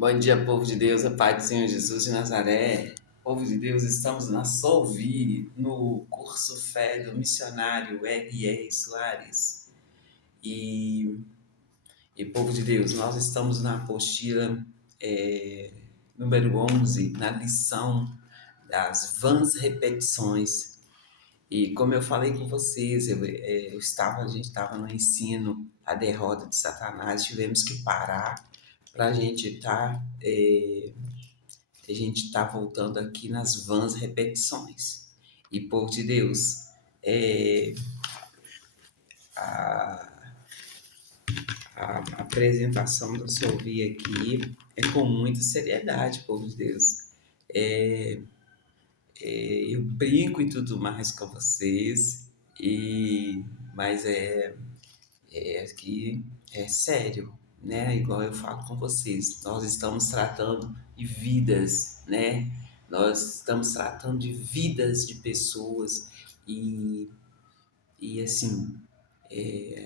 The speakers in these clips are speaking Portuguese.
Bom dia, povo de Deus, a paz do Senhor Jesus de Nazaré. Povo de Deus, estamos na Solvi, no curso Fé do missionário R.R. Soares. E, povo de Deus, nós estamos na apostila número 11, na lição das vãs repetições. E como eu falei com vocês, a gente estava no ensino, a derrota de Satanás, tivemos que parar para a gente está voltando aqui nas vãs repetições. E, povo de Deus, é, a, a apresentação do Solvi aqui é com muita seriedade, povo de Deus. É, eu brinco e tudo mais com vocês, mas aqui é sério, né? Igual eu falo com vocês, nós estamos tratando de vidas, né? Nós estamos tratando de vidas de pessoas e, assim,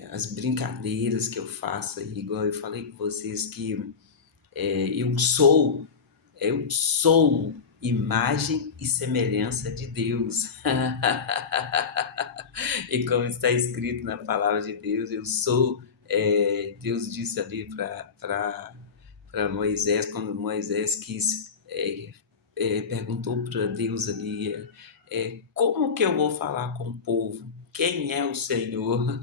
as brincadeiras que eu faço aí, igual eu falei com vocês que eu sou imagem e semelhança de Deus. E como está escrito na palavra de Deus, eu sou. Deus disse ali para Moisés, quando Moisés perguntou para Deus ali: como que eu vou falar com o povo? Quem é o Senhor?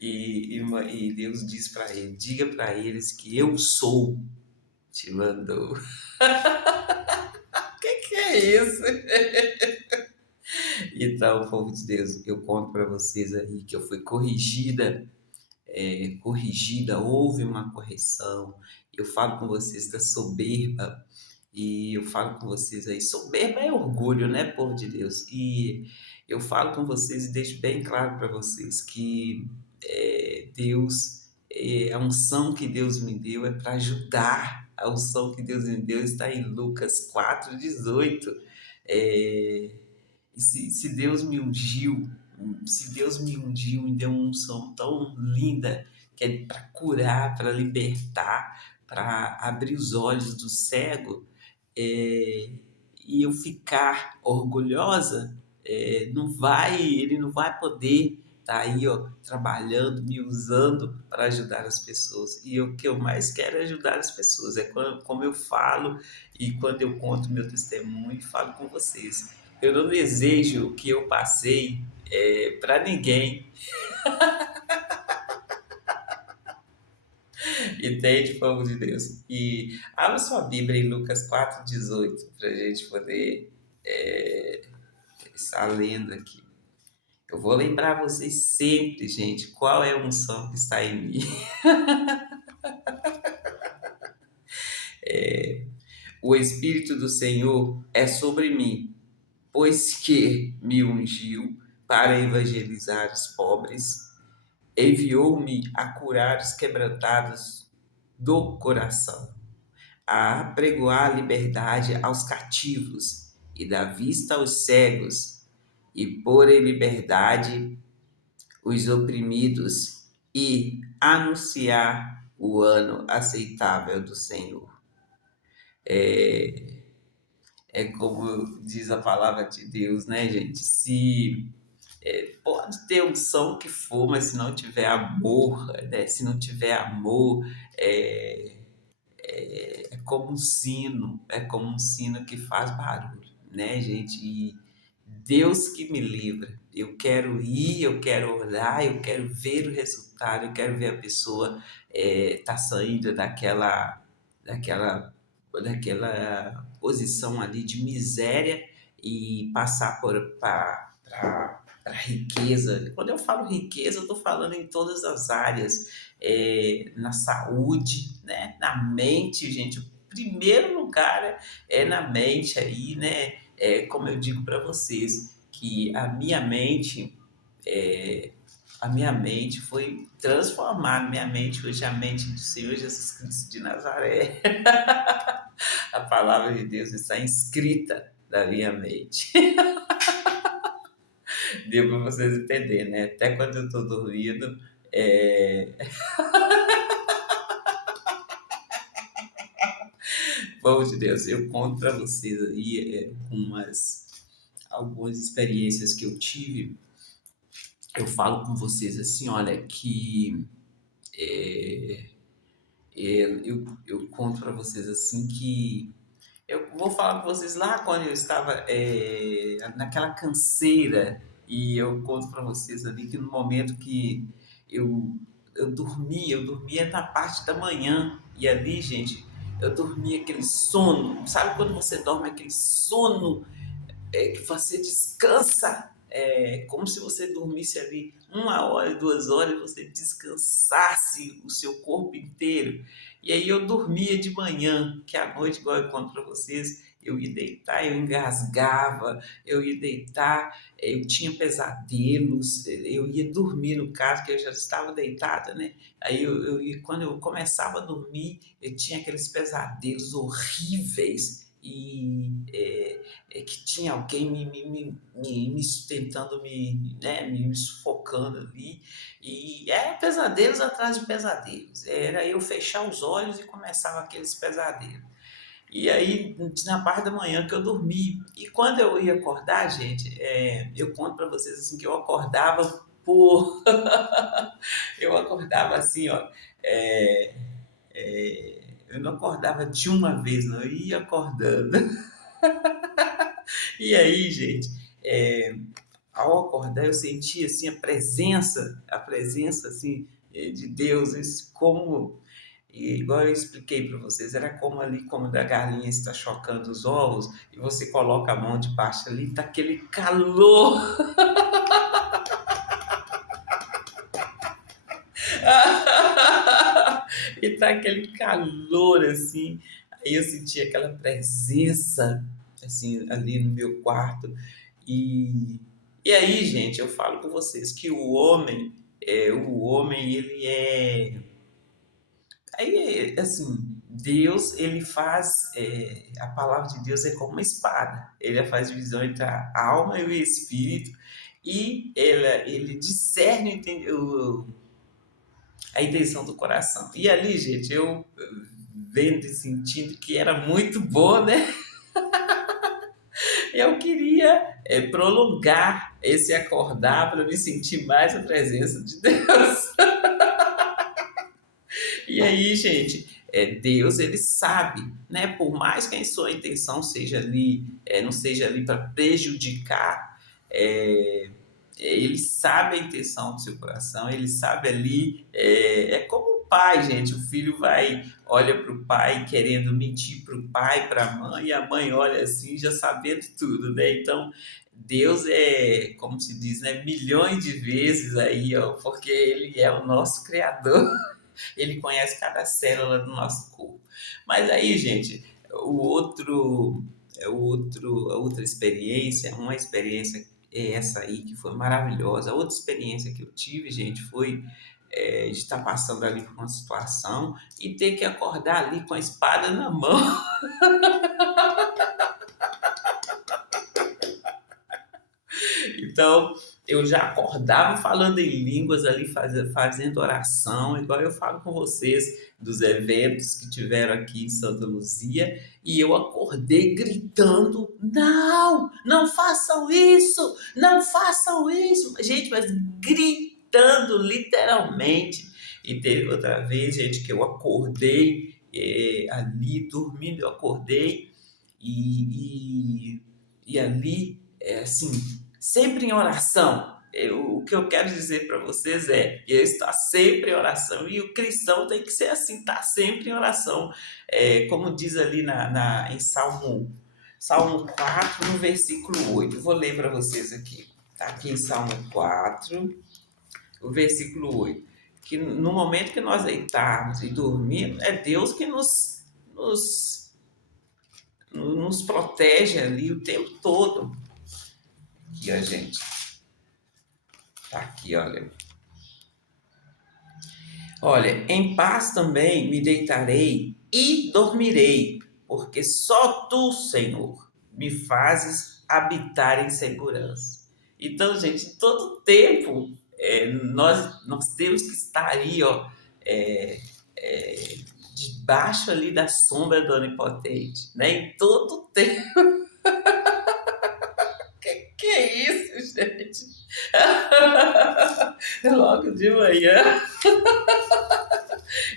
E Deus disse para ele: diga para eles que eu sou, te mandou. Que é isso? Então, povo de Deus, eu conto para vocês aí que eu fui corrigida, houve uma correção. Eu falo com vocês da soberba e eu falo com vocês aí, soberba é orgulho, né, povo de Deus? E eu falo com vocês e deixo bem claro para vocês que Deus, a unção que Deus me deu é para ajudar. A unção que Deus me deu está em Lucas 4:18. É, e se Deus me ungiu, se Deus me ungiu, me deu uma unção tão linda, que é para curar, para libertar, para abrir os olhos do cego, e eu ficar orgulhosa, ele não vai poder estar aí, ó, trabalhando, me usando para ajudar as pessoas. E o que eu mais quero é ajudar as pessoas. É como eu falo e quando eu conto meu testemunho, falo com vocês. Eu não desejo o que eu passei para ninguém. Entende, povo de Deus? E abra sua Bíblia em Lucas 4:18 para a gente poder estar lendo aqui. Eu vou lembrar vocês sempre, gente, qual é a unção que está em mim. O Espírito do Senhor é sobre mim, pois que me ungiu para evangelizar os pobres, enviou-me a curar os quebrantados do coração, a apregoar liberdade aos cativos e dar vista aos cegos, e pôr em liberdade os oprimidos e anunciar o ano aceitável do Senhor. É como diz a palavra de Deus, né, gente? Pode ter unção que for, mas se não tiver amor, né? Se não tiver amor, é como um sino que faz barulho, né, gente? E Deus que me livra. Eu quero ir, eu quero orar, eu quero ver o resultado, eu quero ver a pessoa tá saindo daquela, daquela posição ali de miséria e passar para riqueza. Quando eu falo riqueza, eu estou falando em todas as áreas, na saúde, né? Na mente, gente. O primeiro lugar é na mente aí, né? Como eu digo para vocês, que a minha mente foi transformada, minha mente hoje é a mente do Senhor Jesus Cristo de Nazaré. A palavra de Deus está inscrita na minha mente. Deu para vocês entenderem, né? Até quando eu estou dormindo, Povo de Deus, eu conto para vocês aí algumas experiências que eu tive. Eu falo com vocês assim, olha, que eu conto para vocês assim que eu vou falar com vocês lá quando eu estava naquela canseira e eu conto para vocês ali que no momento que eu, eu dormia na parte da manhã e ali, gente, eu dormia aquele sono, sabe quando você dorme aquele sono que você descansa, como se você dormisse ali 1 hora, 2 horas, você descansasse o seu corpo inteiro. E aí eu dormia de manhã, que à noite, igual eu conto para vocês, eu ia deitar, eu engasgava, eu ia deitar, eu tinha pesadelos, eu ia dormir no caso, que eu já estava deitada, né? Aí quando eu começava a dormir, eu tinha aqueles pesadelos horríveis que tinha alguém me sustentando, me sufocando ali. E era pesadelos atrás de pesadelos. Era eu fechar os olhos e começava aqueles pesadelos. E aí, na parte da manhã que eu dormi. E quando eu ia acordar, gente, eu conto para vocês assim que eu acordava por. Eu acordava assim, ó. é, eu não acordava de uma vez, não, eu ia acordando. E aí, gente, é, ao acordar eu senti assim a presença assim de Deus, isso como igual eu expliquei para vocês, era como ali como da galinha está chocando os ovos e você coloca a mão debaixo ali, tá aquele calor. E tá aquele calor assim. Aí eu senti aquela presença assim ali no meu quarto e aí, gente, eu falo com vocês que o homem ele assim, Deus ele faz a palavra de Deus é como uma espada. Ele faz divisão entre a alma e o espírito e ele discerne a intenção do coração. E ali, gente, eu vendo e sentindo que era muito bom, né? Eu queria prolongar esse acordar para me sentir mais a presença de Deus. E aí, gente, Deus ele sabe, né? Por mais que a sua intenção seja ali, não seja ali para prejudicar, ele sabe a intenção do seu coração, ele sabe ali, como o pai, gente, o filho olha para o pai querendo mentir para o pai, para a mãe, e a mãe olha assim já sabendo tudo, né? Então Deus como se diz, né, milhões de vezes aí, ó, porque ele é o nosso criador. Ele conhece cada célula do nosso corpo. Mas aí, gente, a outra experiência, uma experiência é essa aí que foi maravilhosa. A outra experiência que eu tive, gente, foi de estar passando ali por uma situação e ter que acordar ali com a espada na mão. Então, eu já acordava falando em línguas ali, fazendo oração, igual eu falo com vocês dos eventos que tiveram aqui em Santa Luzia, e eu acordei gritando: não, não façam isso, não façam isso. Gente, mas gritando literalmente. E teve outra vez, gente, que eu acordei ali, dormindo, eu acordei e, e ali, assim, sempre em oração. O que eu quero dizer para vocês eu estar sempre em oração e o cristão tem que ser assim, estar sempre em oração. Como diz ali em Salmo 4, no versículo 8. Vou ler para vocês aqui. Está aqui em Salmo 4, o versículo 8. Que no momento que nós deitarmos e dormirmos, é Deus que nos protege ali o tempo todo. Aqui, a gente. Tá aqui, olha. Olha, em paz também me deitarei e dormirei, porque só tu, Senhor, me fazes habitar em segurança. Então, gente, em todo tempo, nós temos que estar aí, ó, é, debaixo ali da sombra do Onipotente, né? Em todo tempo. Que é isso, gente? Logo de manhã.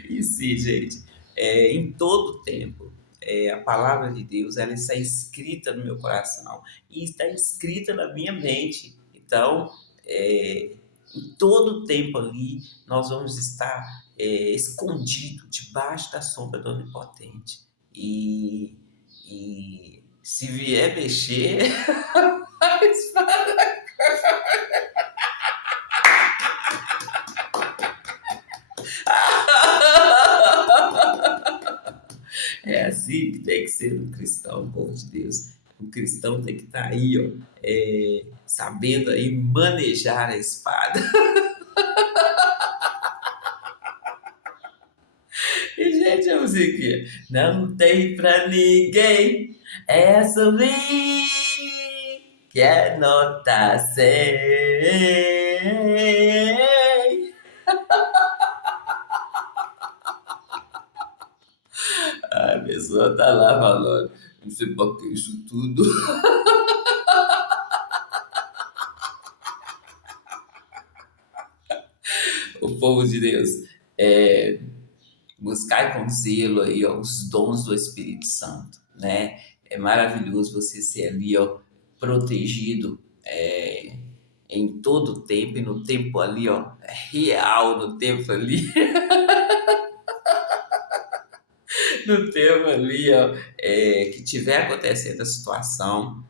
E sim, gente, em todo tempo, a palavra de Deus, ela está escrita no meu coração e está escrita na minha mente. Então, em todo tempo ali, nós vamos estar escondido debaixo da sombra do Onipotente. E se vier mexer, é assim que tem que ser um cristão, um povo de Deus. O cristão tem que estar aí, ó, sabendo aí manejar a espada. E, gente, a musiquinha. Não tem pra ninguém, é sobre que é nota 100. A pessoa tá lá falando, não sei pra que isso tudo. O povo de Deus, é, buscar com zelo aí, ó, os dons do Espírito Santo, né? É maravilhoso você ser ali, ó, protegido em todo o tempo e no tempo ali, ó, real, no tempo ali, no tempo ali, ó, que tiver acontecendo a situação,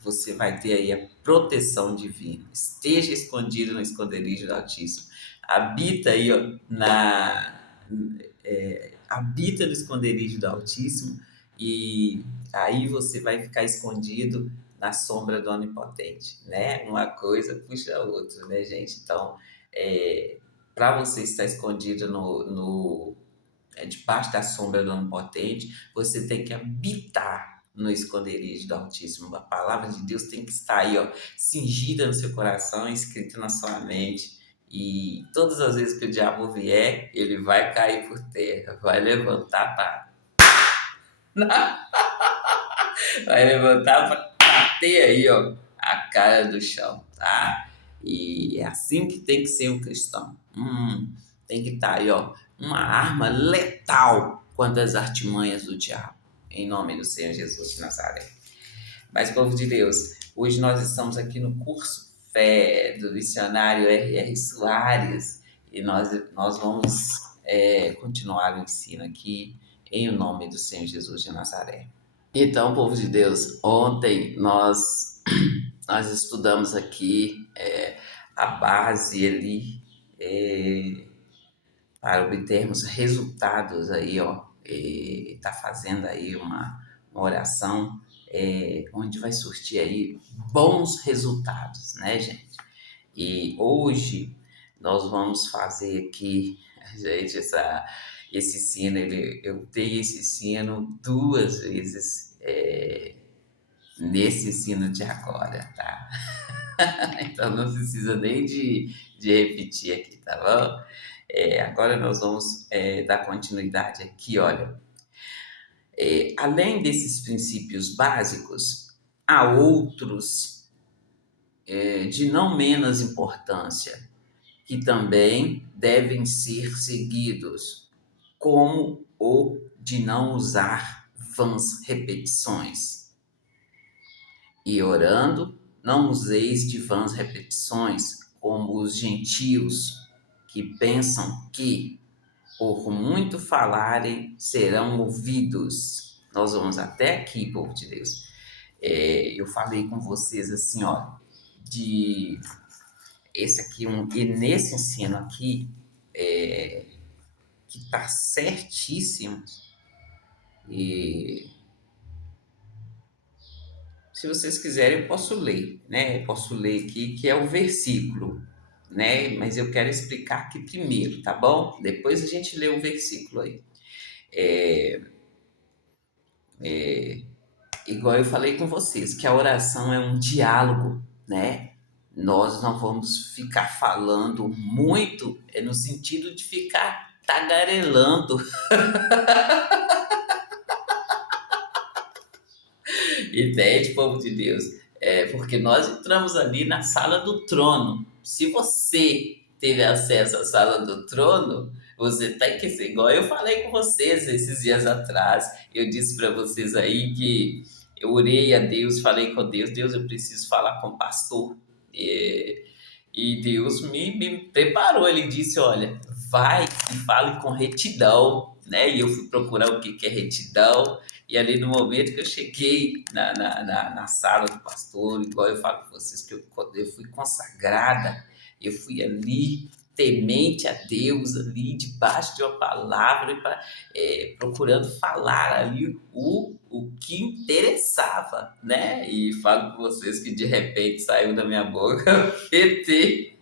você vai ter aí a proteção divina. Esteja escondido no esconderijo do Altíssimo. Habita aí, ó, habita no esconderijo do Altíssimo e aí você vai ficar escondido na sombra do Onipotente, né? Uma coisa puxa a outra, né, gente? Então, para você estar escondido debaixo da sombra do Onipotente, você tem que habitar no esconderijo do Altíssimo. A palavra de Deus tem que estar aí, ó, cingida no seu coração, escrita na sua mente. E todas as vezes que o diabo vier, ele vai cair por terra, vai levantar para vai levantar para bater aí, ó, a cara do chão, tá? E é assim que tem que ser um cristão. Tem que estar aí, ó, uma arma letal contra as artimanhas do diabo. Em nome do Senhor Jesus de Nazaré. Mas, povo de Deus, hoje nós estamos aqui no curso Fé do missionário R.R. Soares e nós vamos continuar o ensino aqui em nome do Senhor Jesus de Nazaré. Então, povo de Deus, ontem nós estudamos aqui a base ali para obtermos resultados aí, ó, tá fazendo aí uma oração onde vai surtir aí bons resultados, né, gente? E hoje nós vamos fazer aqui, gente, esse sino, eu dei esse sino 2 vezes nesse sino de agora, tá? Então não precisa nem de repetir aqui, tá bom? Agora nós vamos dar continuidade aqui, olha. Além desses princípios básicos, há outros de não menos importância que também devem ser seguidos, como o de não usar vãs repetições. E orando, não useis de vãs repetições, como os gentios, que pensam que, por muito falarem, serão ouvidos. Nós vamos até aqui, povo de Deus. Eu falei com vocês assim, ó, de esse aqui, e nesse ensino aqui, que tá certíssimo. E se vocês quiserem, eu posso ler, né? Eu posso ler aqui, que é o versículo, né? Mas eu quero explicar aqui primeiro, tá bom? Depois a gente lê o versículo aí. Igual eu falei com vocês, que a oração é um diálogo, né? Nós não vamos ficar falando muito, no sentido de ficar tagarelando. Entende, povo de Deus? Porque nós entramos ali na sala do trono. Se você teve acesso à sala do trono, você tem que ser igual eu falei com vocês esses dias atrás. Eu disse para vocês aí que eu orei a Deus, falei com Deus, Deus, eu preciso falar com o pastor. É, e Deus me preparou. Ele disse: Olha, vai e fale com retidão, né? E eu fui procurar o que que é retidão. E ali no momento que eu cheguei na sala do pastor, igual eu falo com vocês, que eu fui consagrada, eu fui ali temente a Deus, ali debaixo de uma palavra, procurando falar ali o que interessava, né? E falo com vocês que de repente saiu da minha boca PT.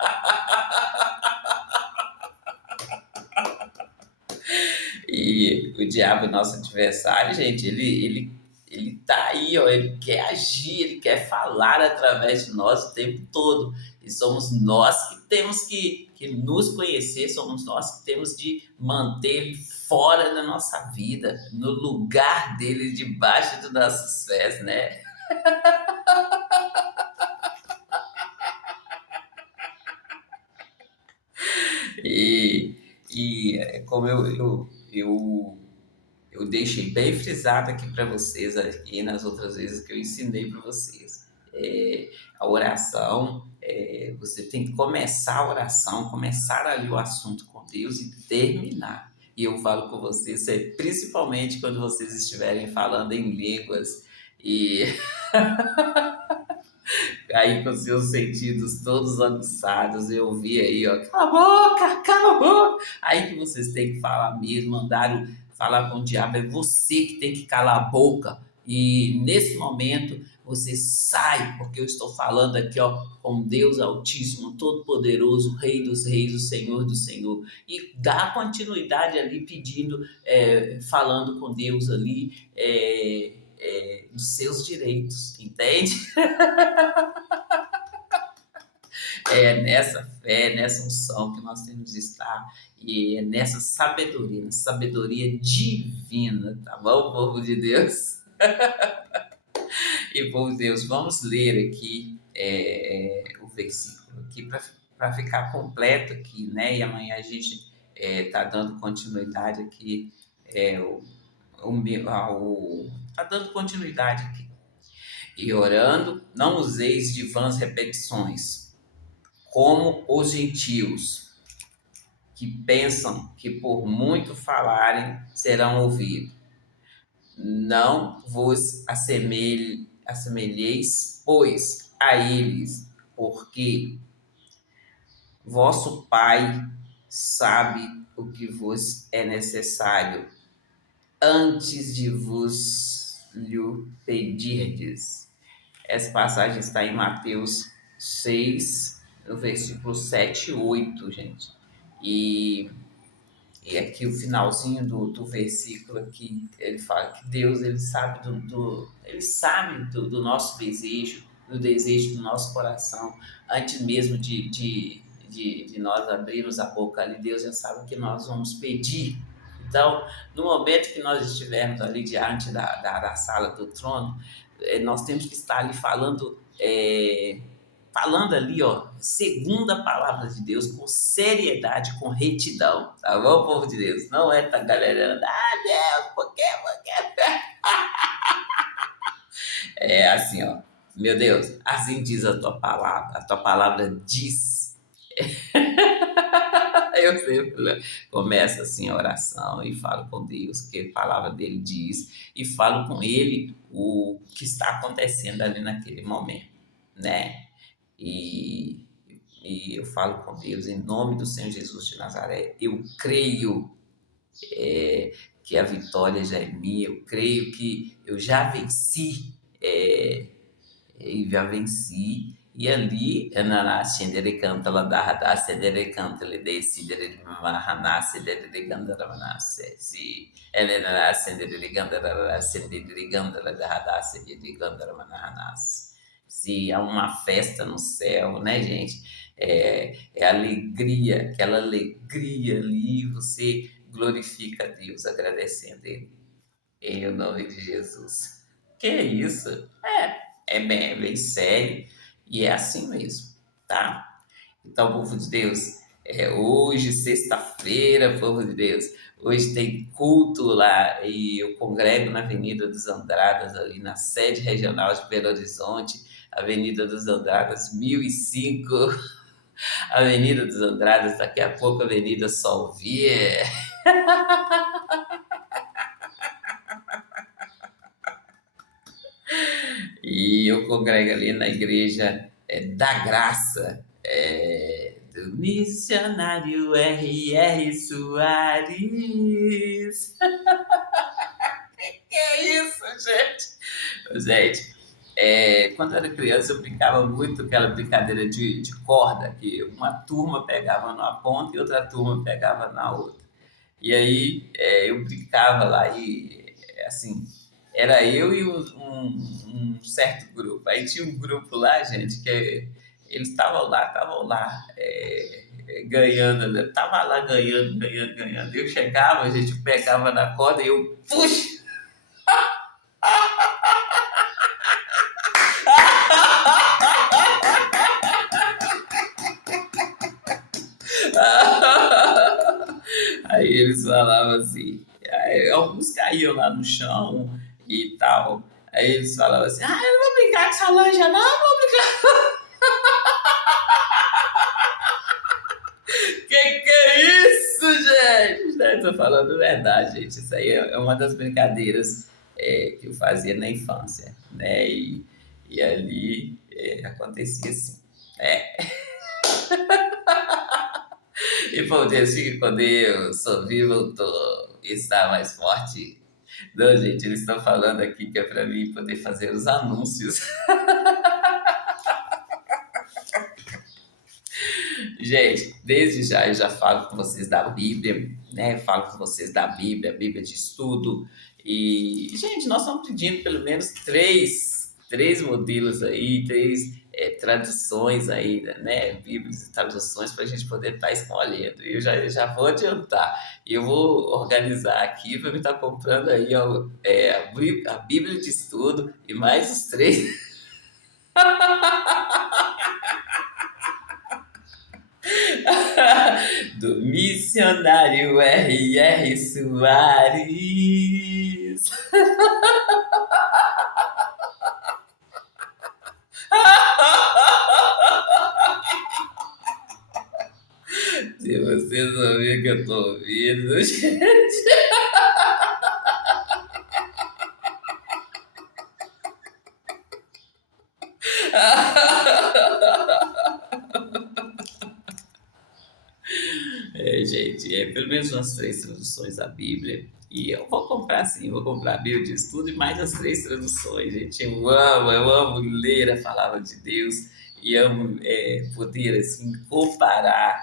E o diabo é nosso adversário, gente, ele tá aí, ó, ele quer agir, ele quer falar através de nós o tempo todo. E somos nós que temos que nos conhecer, somos nós que temos de manter ele fora da nossa vida, no lugar dele, debaixo dos nossos pés, né? E, como eu deixei bem frisado aqui para vocês, aqui nas outras vezes que eu ensinei para vocês. A oração, você tem que começar a oração, começar ali o assunto com Deus e terminar. E eu falo com vocês, principalmente quando vocês estiverem falando em línguas e aí com seus sentidos todos aguçados, eu ouvi aí, ó, cala a boca, cala a boca. Aí que vocês têm que falar mesmo, mandaram falar com o diabo, é você que tem que calar a boca. E nesse momento você sai, porque eu estou falando aqui, ó, com Deus Altíssimo, Todo-Poderoso, Rei dos Reis, o Senhor do Senhor. E dá continuidade ali pedindo, falando com Deus ali, dos seus direitos, entende? É nessa fé, nessa unção que nós temos de estar e é nessa sabedoria divina, tá bom, povo de Deus? E, povo de Deus, vamos ler aqui o versículo aqui para ficar completo aqui, né? E amanhã a gente tá dando continuidade aqui, é, tá dando continuidade aqui. E orando, não useis de vãs repetições, como os gentios, que pensam que por muito falarem serão ouvidos. Não vos assemelheis, pois, a eles, porque vosso Pai sabe o que vos é necessário antes de vos lhe pedirdes. Essa passagem está em Mateus 6, no versículo 7 e 8, gente. E aqui o finalzinho do versículo aqui, ele fala que Deus ele sabe ele sabe do nosso desejo, do desejo do nosso coração, antes mesmo de nós abrirmos a boca ali, Deus já sabe o que nós vamos pedir. Então, no momento que nós estivermos ali diante da sala do trono, nós temos que estar ali falando ali, ó, segundo a palavra de Deus, com seriedade, com retidão, tá bom, povo de Deus? Não é tá galera, Deus, por quê, por quê? É assim, ó, meu Deus, assim diz a tua palavra diz. Eu sempre começo assim a oração e falo com Deus, que a palavra dele diz, e falo com ele o que está acontecendo ali naquele momento, né? E, e eu falo com Deus em nome do Senhor Jesus de Nazaré. Eu creio que a vitória já é minha, eu creio que eu já venci, e já venci. E ali, na Shendere canta, ela dá, Sendere canta, ele decide, Mahana, Sendere Gandara, se ela na Sendere Gandara, Sendere Gandara, dá, Sendere Gandara, Manahanas. Se há uma festa no céu, né, gente? É alegria, aquela alegria ali, você glorifica a Deus agradecendo Ele, em o nome de Jesus. Que é isso? É bem sério e é assim mesmo, tá? Então, povo de Deus, hoje, sexta-feira, povo de Deus, hoje tem culto lá e eu congrego na Avenida dos Andradas, ali na sede regional de Belo Horizonte, Avenida dos Andradas, 1005, Avenida dos Andradas, daqui a pouco Avenida Solvier. E eu congrego ali na igreja da Graça, do missionário R.R. Soares. Que é isso, gente? Gente, quando eu era criança eu brincava muito aquela brincadeira de corda, que uma turma pegava numa ponta e outra turma pegava na outra. E aí eu brincava lá e assim, era eu e um certo grupo. Aí tinha um grupo lá, gente, que eles estavam lá ganhando, né? Tava lá ganhando, ganhando, ganhando. Eu chegava, a gente pegava na corda e eu, puxa! Aí eles falavam assim, aí alguns caíam lá no chão e tal. Aí eles falavam assim, eu não vou brincar com essa lanja, não, vou brincar. Que é isso, gente? Eu tô falando verdade, gente. Isso aí é uma das brincadeiras que eu fazia na infância, né? E ali acontecia assim. É. E bom Deus, fique com Deus, sou vivo, tô, está mais forte. Não, gente, eles estão falando aqui que é para mim poder fazer os anúncios. Gente, desde já eu já falo com vocês da Bíblia, né? Falo com vocês da Bíblia, Bíblia de estudo. E, gente, nós estamos pedindo pelo menos três modelos aí, três traduções aí, né? Bíblias e traduções para a gente poder estar escolhendo. Eu já vou adiantar. Eu vou organizar aqui para me estar comprando aí ó, a Bíblia de estudo e mais os três. Do missionário R.R. Soares. Se vocês ouvirem que eu tô ouvindo, gente. Gente, pelo menos umas três traduções da Bíblia. E eu vou comprar sim, vou comprar a Bíblia de estudo e mais as três traduções, gente. Eu amo ler a palavra de Deus e amo poder assim comparar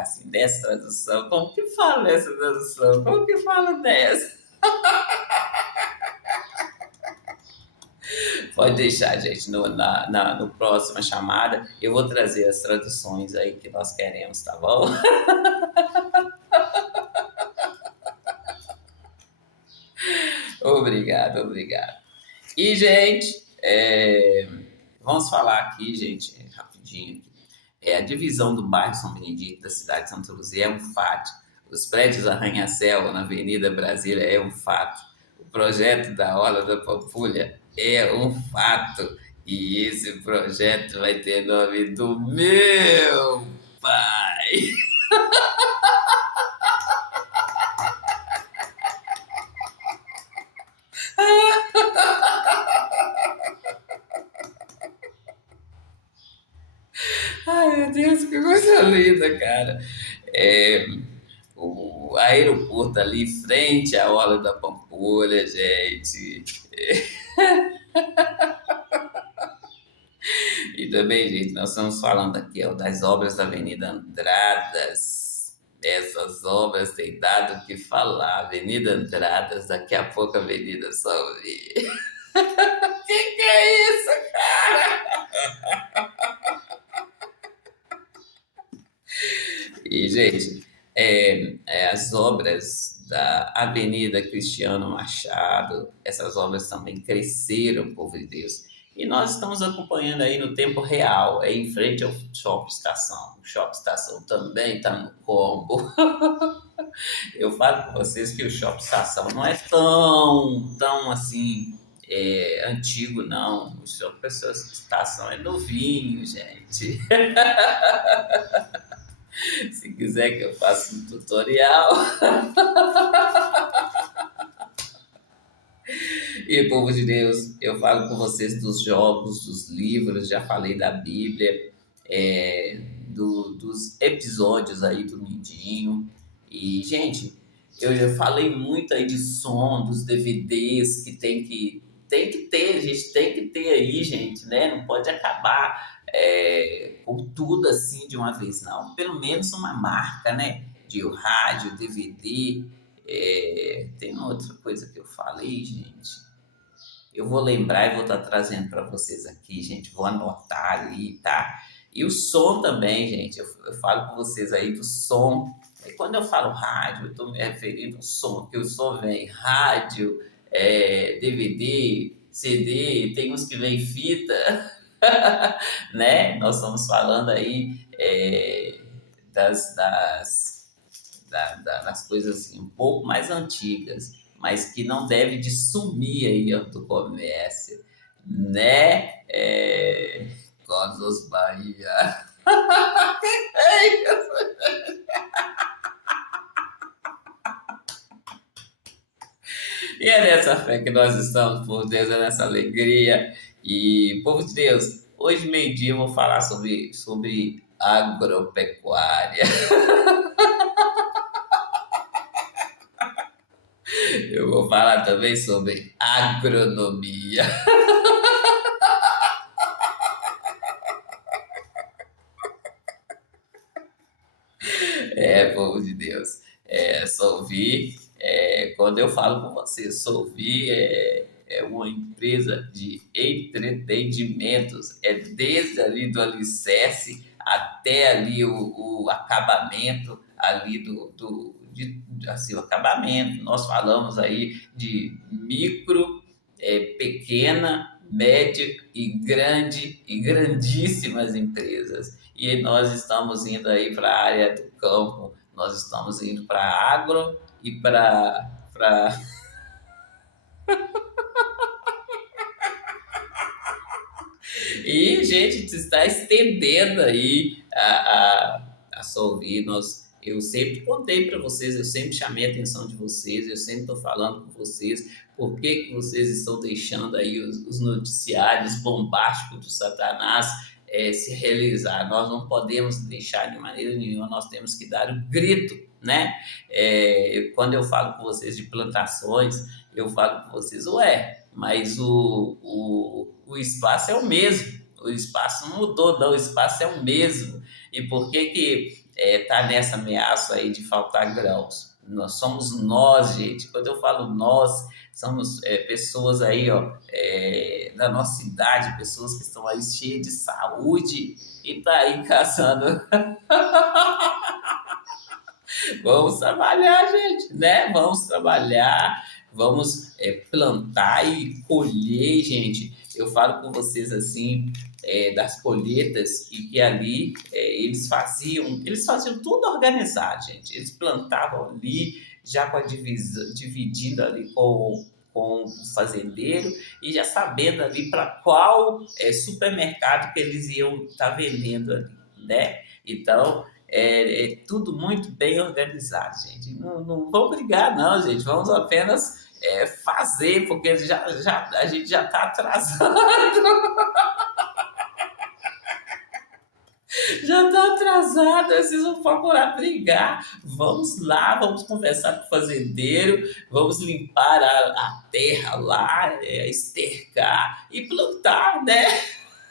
assim, dessa tradução. Como que fala nessa tradução? Como que fala dessa? Pode deixar, gente, no próxima chamada eu vou trazer as traduções aí que nós queremos, tá bom? Obrigado, obrigado. E, gente, vamos falar aqui, gente, rapidinho. A divisão do bairro São Benedito, da cidade de Santa Luzia, é um fato. Os prédios Arranha-Céu na Avenida Brasília é um fato. O projeto da Orla da Pampulha é um fato. E esse projeto vai ter nome do meu pai. Ai, meu Deus, que coisa linda, cara. É, o aeroporto ali, frente à Orla da Pampulha, gente. E também, gente, nós estamos falando aqui ó, das obras da Avenida Andradas. Essas obras têm dado o que falar. Avenida Andradas, daqui a pouco a Avenida Salve. Que é isso, cara? E, gente, as obras da Avenida Cristiano Machado, essas obras também cresceram, povo de Deus. E nós estamos acompanhando aí no tempo real, é em frente ao Shopping Estação. O Shopping Estação também está no combo. Eu falo com vocês que o Shopping Estação não é tão assim, antigo, não. O Shopping Estação é novinho, gente. Se quiser que eu faça um tutorial. E, povo de Deus, eu falo com vocês dos jogos, dos livros, já falei da Bíblia, dos episódios aí do Mindinho. E, gente, eu já falei muito aí de som, dos DVDs que tem que ter, a gente tem que ter aí, gente, né? Não pode acabar com tudo assim de uma vez, não. Pelo menos uma marca, né? De rádio, DVD. Tem outra coisa que eu falei, gente. Eu vou lembrar e vou estar trazendo para vocês aqui, gente. Vou anotar ali, tá? E o som também, gente. Eu falo com vocês aí do som. E quando eu falo rádio, eu estou me referindo ao som, porque o som vem rádio, DVD, CD, tem uns que vem fita, né? Nós estamos falando aí das coisas assim, um pouco mais antigas, mas que não deve de sumir aí do comércio, né? Cosmos Bahia. E é nessa fé que nós estamos, por Deus, é nessa alegria. E, povo de Deus, hoje meio-dia eu vou falar sobre agropecuária. Eu vou falar também sobre agronomia. Povo de Deus. Solvi, quando eu falo com você, Solvi é uma empresa de entretenimentos. É desde ali do alicerce até ali o acabamento ali assim, o acabamento. Nós falamos aí de micro, pequena, média e grande e grandíssimas empresas. E nós estamos indo aí para a área do campo, nós estamos indo para agro e para e gente está estendendo aí a Solvi. Eu sempre contei para vocês, eu sempre chamei a atenção de vocês, eu sempre estou falando com vocês por que vocês estão deixando aí os noticiários bombásticos do Satanás se realizar. Nós não podemos deixar de maneira nenhuma, nós temos que dar o grito, né? Quando eu falo com vocês de plantações, eu falo com vocês, mas o espaço é o mesmo. O espaço não mudou, não. O espaço é o mesmo. E por que tá nessa ameaça aí de faltar grãos? Nós somos nós, gente. Quando eu falo nós, somos pessoas aí, ó, da nossa idade, pessoas que estão aí cheias de saúde e tá aí caçando. Vamos trabalhar, gente, né? Vamos trabalhar, vamos plantar e colher, gente. Eu falo com vocês assim das colheitas e que ali eles faziam tudo organizado, gente. Eles plantavam ali já com a divisão, dividindo ali com o fazendeiro e já sabendo ali para qual supermercado que eles iam estar vendendo ali, né? Então tudo muito bem organizado, gente. Não, não vamos brigar, não, gente. Vamos apenas fazer, porque a gente já está atrasado. Já está atrasado, vocês vão procurar brigar. Vamos lá, vamos conversar com o fazendeiro, vamos limpar a terra lá, estercar e plantar, né?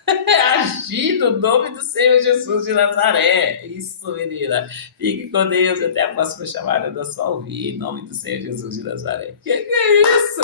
Agir no nome do Senhor Jesus de Nazaré. Isso, menina. Fique com Deus. Até a próxima chamada da sua ouvir. Em nome do Senhor Jesus de Nazaré. Que é isso?